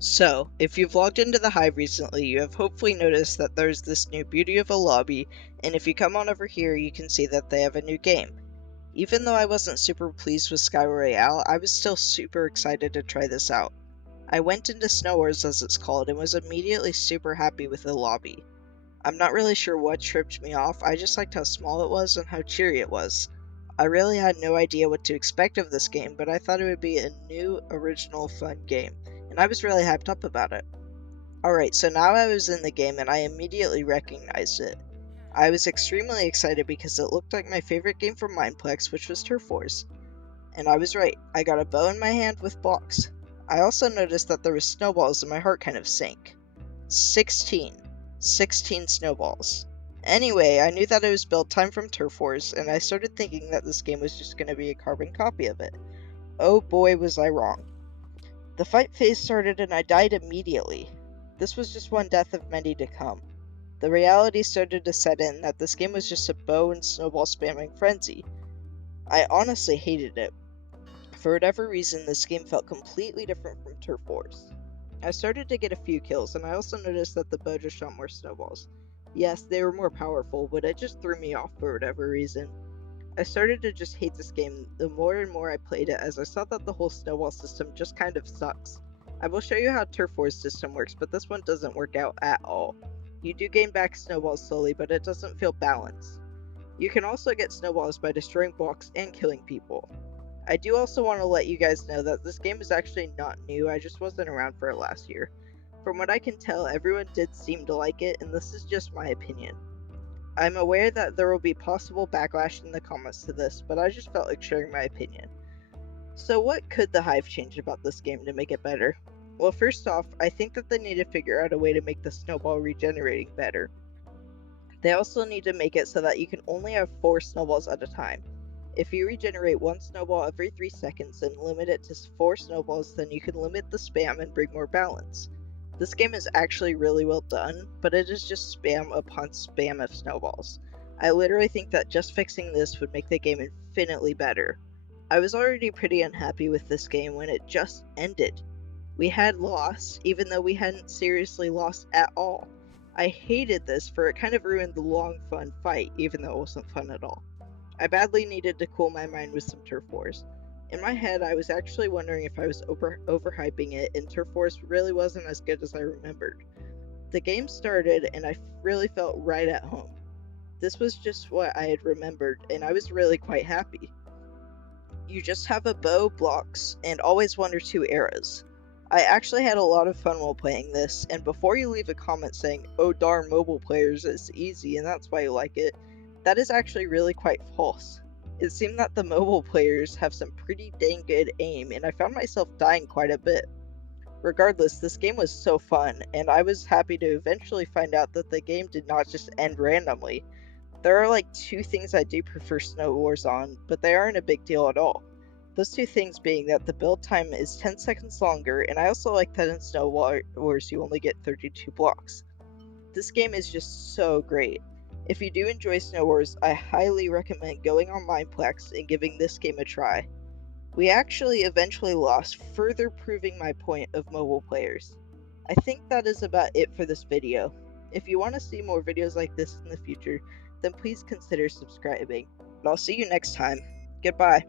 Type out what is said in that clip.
So, if you've logged into the Hive recently, you have hopefully noticed that there's this new beauty of a lobby, and if you come on over here, you can see that they have a new game. Even though I wasn't super pleased with Sky Royale, I was still super excited to try this out. I went into Snow Wars as it's called and was immediately super happy with the lobby. I'm not really sure what tripped me off, I just liked how small it was and how cheery it was. I really had no idea what to expect of this game, but I thought it would be a new, original, fun game, and I was really hyped up about it. Alright, so now I was in the game and I immediately recognized it. I was extremely excited because it looked like my favorite game from Mineplex, which was Turf Wars. And I was right, I got a bow in my hand with blocks. I also noticed that there was snowballs and my heart kind of sank. 16. 16 snowballs. Anyway, I knew that it was build time from Turf Wars, and I started thinking that this game was just going to be a carbon copy of it. Oh boy, was I wrong. The fight phase started and I died immediately. This was just one death of many to come. The reality started to set in that this game was just a bow and snowball spamming frenzy. I honestly hated it. For whatever reason, this game felt completely different from Turf Wars. I started to get a few kills, and I also noticed that the bow just shot more snowballs. Yes, they were more powerful, but it just threw me off for whatever reason. I started to just hate this game the more and more I played it, as I saw that the whole snowball system just kind of sucks. I will show you how Turf Wars system works, but this one doesn't work out at all. You do gain back snowballs slowly, but it doesn't feel balanced. You can also get snowballs by destroying blocks and killing people. I do also want to let you guys know that this game is actually not new, I just wasn't around for it last year. From what I can tell, everyone did seem to like it, and this is just my opinion. I'm aware that there will be possible backlash in the comments to this, but I just felt like sharing my opinion. So what could the Hive change about this game to make it better? Well, first off, I think that they need to figure out a way to make the snowball regenerating better. They also need to make it so that you can only have 4 snowballs at a time. If you regenerate 1 snowball every 3 seconds and limit it to 4 snowballs, then you can limit the spam and bring more balance. This game is actually really well done, but it is just spam upon spam of snowballs. I literally think that just fixing this would make the game infinitely better. I was already pretty unhappy with this game when it just ended. We had lost, even though we hadn't seriously lost at all. I hated this, for it kind of ruined the long, fun fight, even though it wasn't fun at all. I badly needed to cool my mind with some Turf Wars. In my head, I was actually wondering if I was overhyping it, and Turf Wars really wasn't as good as I remembered. The game started, and I really felt right at home. This was just what I had remembered, and I was really quite happy. You just have a bow, blocks, and always 1 or 2 arrows. I actually had a lot of fun while playing this, and before you leave a comment saying, "Oh darn, mobile players, it's easy and that's why you like it," that is actually really quite false. It seemed that the mobile players have some pretty dang good aim, and I found myself dying quite a bit. Regardless, this game was so fun, and I was happy to eventually find out that the game did not just end randomly. There are like 2 things I do prefer Snow Wars on, but they aren't a big deal at all. Those 2 things being that the build time is 10 seconds longer, and I also like that in Snow Wars you only get 32 blocks. This game is just so great. If you do enjoy Snow Wars, I highly recommend going on Mineplex and giving this game a try. We actually eventually lost, further proving my point of mobile players. I think that is about it for this video. If you want to see more videos like this in the future, then please consider subscribing. But I'll see you next time. Goodbye.